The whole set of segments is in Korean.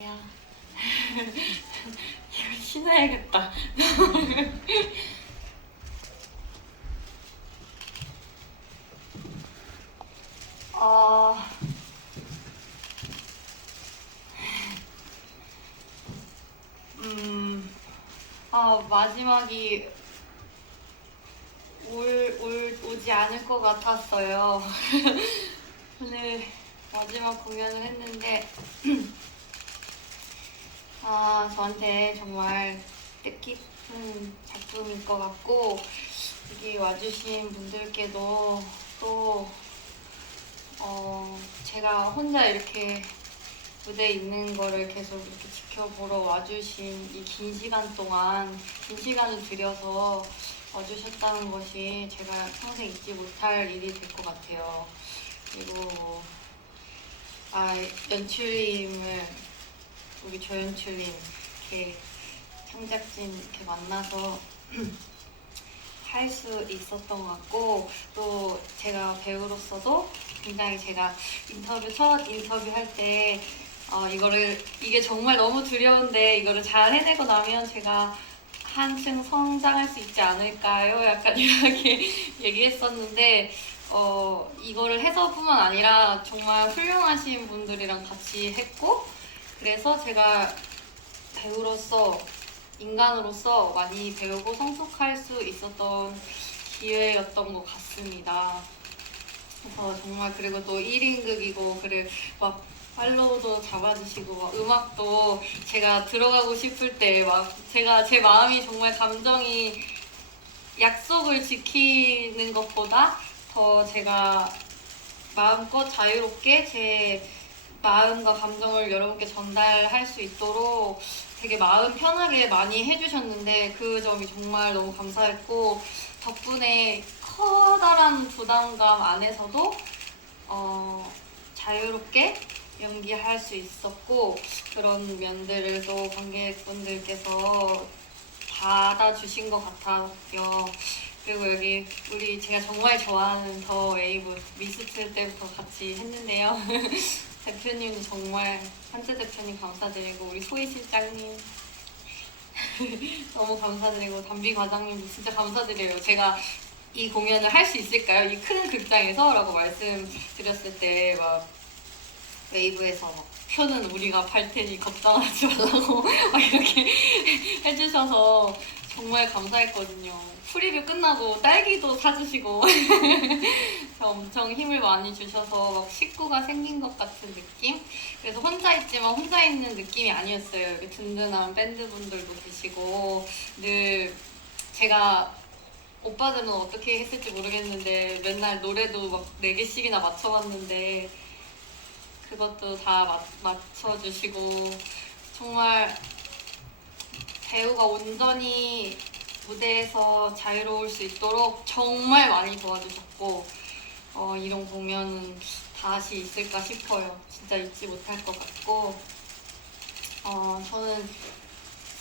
야. 이거 신어야겠다. 어... 음, 아, 마지막이 올, 올, 오지 않을 것 같았어요. 오늘 마지막 공연을 했는데, 아, 저한테 정말 뜻깊은 작품일 것 같고, 여기 와주신 분들께도 또, 어, 제가 혼자 이렇게 무대에 있는 거를 계속 이렇게 지켜보러 와주신 이 긴 시간 동안, 긴 시간을 들여서 와주셨다는 것이 제가 평생 잊지 못할 일이 될 것 같아요. 그리고, 아, 연출님을 우리 조연출님 이렇게 창작진 이렇게 만나서 할 수 있었던 것 같고 또 제가 배우로서도 굉장히 제가 인터뷰 첫 인터뷰 할때 어, 이거를 이게 정말 너무 두려운데 이거를 잘 해내고 나면 제가 한층 성장할 수 있지 않을까요? 약간 이렇게 얘기했었는데 어, 이거를 해서뿐만 아니라 정말 훌륭하신 분들이랑 같이 했고 그래서 제가 배우로서 인간으로서 많이 배우고 성숙할 수 있었던 기회였던 것 같습니다. 그래서 정말 그리고 또 1인극이고 그리고 막 팔로우도 잡아주시고 막 음악도 제가 들어가고 싶을 때 막 제가 제 마음이 정말 감정이 약속을 지키는 것보다 더 제가 마음껏 자유롭게 제 마음과 감정을 여러분께 전달할 수 있도록 되게 마음 편하게 많이 해주셨는데 그 점이 정말 너무 감사했고 덕분에 커다란 부담감 안에서도 어, 자유롭게 연기할 수 있었고 그런 면들을 또 관객분들께서 받아주신 것 같아요. 그리고 여기 우리 제가 정말 좋아하는 더 웨이브 미스트 때부터 같이 했는데요. 대표님 정말 한재 대표님 감사드리고 우리 소희 실장님 너무 감사드리고 담비 과장님도 진짜 감사드려요. 제가 이 공연을 할 수 있을까요? 이 큰 극장에서라고 말씀드렸을 때 막 웨이브에서 막 표는 우리가 팔 테니 걱정하지 말라고 막 이렇게 해주셔서 정말 감사했거든요. 프리뷰 끝나고 딸기도 사주시고 엄청 힘을 많이 주셔서 막 식구가 생긴 것 같은 느낌? 그래서 혼자 있지만 혼자 있는 느낌이 아니었어요. 여기 든든한 밴드분들도 계시고 늘 제가 오빠들은 어떻게 했을지 모르겠는데 맨날 노래도 막 4개씩이나 맞춰봤는데 그것도 다 맞, 맞춰주시고 정말 배우가 온전히 무대에서 자유로울 수 있도록 정말 많이 도와주셨고 어, 이런 공연은 다시 있을까 싶어요. 진짜 잊지 못할 것 같고 어, 저는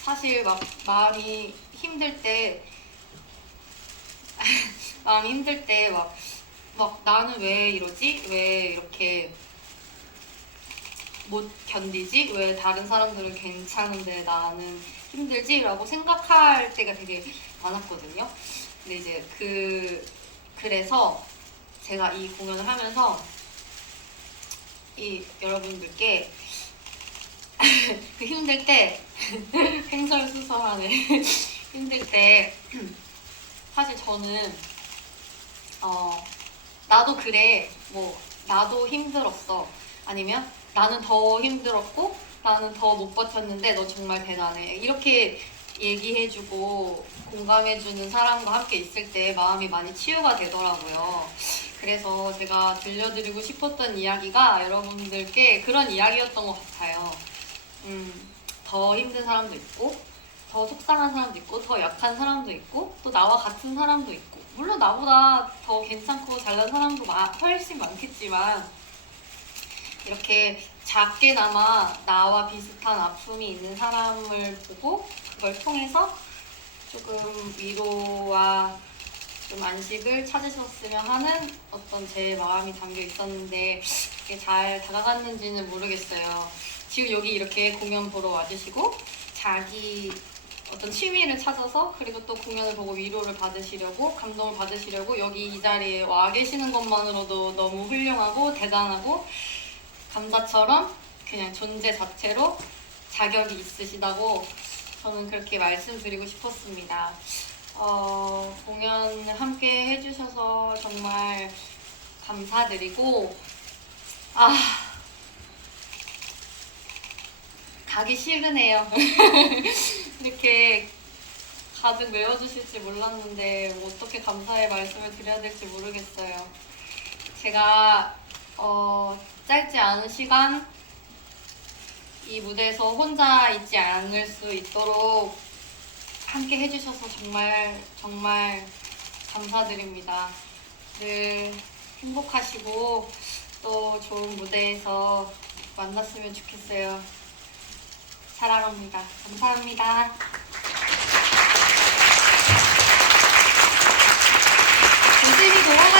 사실 막 마음이 힘들 때 마음이 힘들 때 막 막 나는 왜 이러지? 왜 이렇게 못 견디지? 왜 다른 사람들은 괜찮은데 나는 힘들지? 라고 생각할 때가 되게 많았거든요. 근데 이제 그, 그래서 제가 이 공연을 하면서 이 여러분들께 그 힘들 때 횡설수설하네 힘들 때 사실 저는 어 나도 그래 뭐 나도 힘들었어 아니면 나는 더 힘들었고 나는 더 못 버텼는데 너 정말 대단해 이렇게 얘기해주고 공감해주는 사람과 함께 있을 때 마음이 많이 치유가 되더라고요. 그래서 제가 들려드리고 싶었던 이야기가 여러분들께 그런 이야기였던 것 같아요. 음, 더 힘든 사람도 있고, 더 속상한 사람도 있고, 더 약한 사람도 있고, 또 나와 같은 사람도 있고, 물론 나보다 더 괜찮고 잘난 사람도 마- 훨씬 많겠지만, 이렇게 작게나마 나와 비슷한 아픔이 있는 사람을 보고, 그걸 통해서 조금 위로와 좀 안식을 찾으셨으면 하는 어떤 제 마음이 담겨 있었는데 그게 잘 다가갔는지는 모르겠어요. 지금 여기 이렇게 공연 보러 와주시고 자기 어떤 취미를 찾아서 그리고 또 공연을 보고 위로를 받으시려고 감동을 받으시려고 여기 이 자리에 와 계시는 것만으로도 너무 훌륭하고 대단하고 감자처럼 그냥 존재 자체로 자격이 있으시다고 저는 그렇게 말씀드리고 싶었습니다. 어, 공연 함께 해주셔서 정말 감사드리고 아 가기 싫으네요. 이렇게 가득 메워주실지 몰랐는데 뭐 어떻게 감사의 말씀을 드려야 될지 모르겠어요. 제가 어, 짧지 않은 시간 이 무대에서 혼자 있지 않을 수 있도록 함께 해주셔서 정말 정말 감사드립니다. 늘 행복하시고 또 좋은 무대에서 만났으면 좋겠어요. 사랑합니다. 감사합니다. 조심히 돌아가.